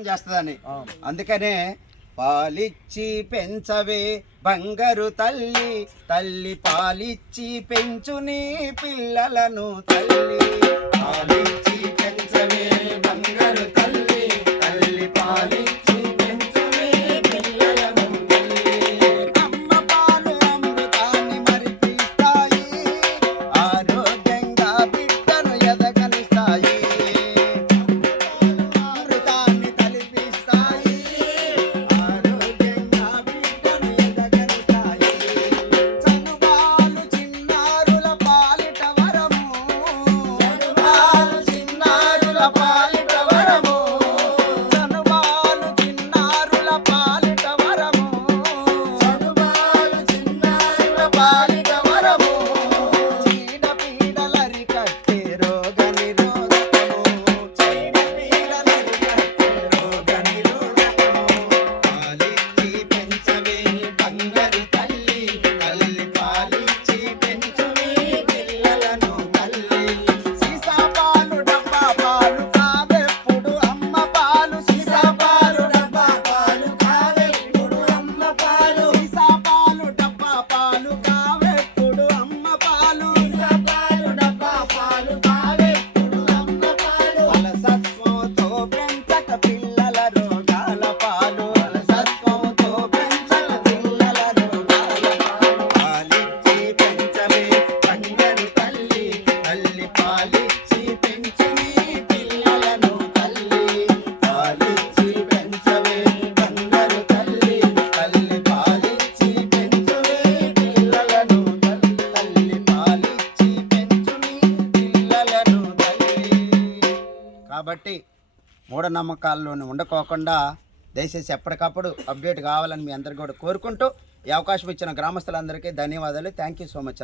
చేస్తుందని. అందుకనే పాలిచ్చి పెంచవే బంగారు తల్లి, తల్లి పాలిచ్చి పెంచుని పిల్లలను తల్లి. పాలిచ్చి పెంచవే బంగారు తల్లి, తల్లి పాలిచ్చి పెంచుని పిల్లలను తల్లి. అమ్మ పాలు అమృతాన్ని మరిపిస్తాయి, ఆరోగ్యంగా బిడ్డను ఎదగనిస్తాయి. కాబట్టి మూఢనమ్మకాల్లోనే ఉండకోకుండా దయచేసి ఎప్పటికప్పుడు అప్డేట్ కావాలని మీ అందరికీ కూడా కోరుకుంటూ ఈ అవకాశం ఇచ్చిన గ్రామస్తులందరికీ ధన్యవాదాలు. Thank you so much.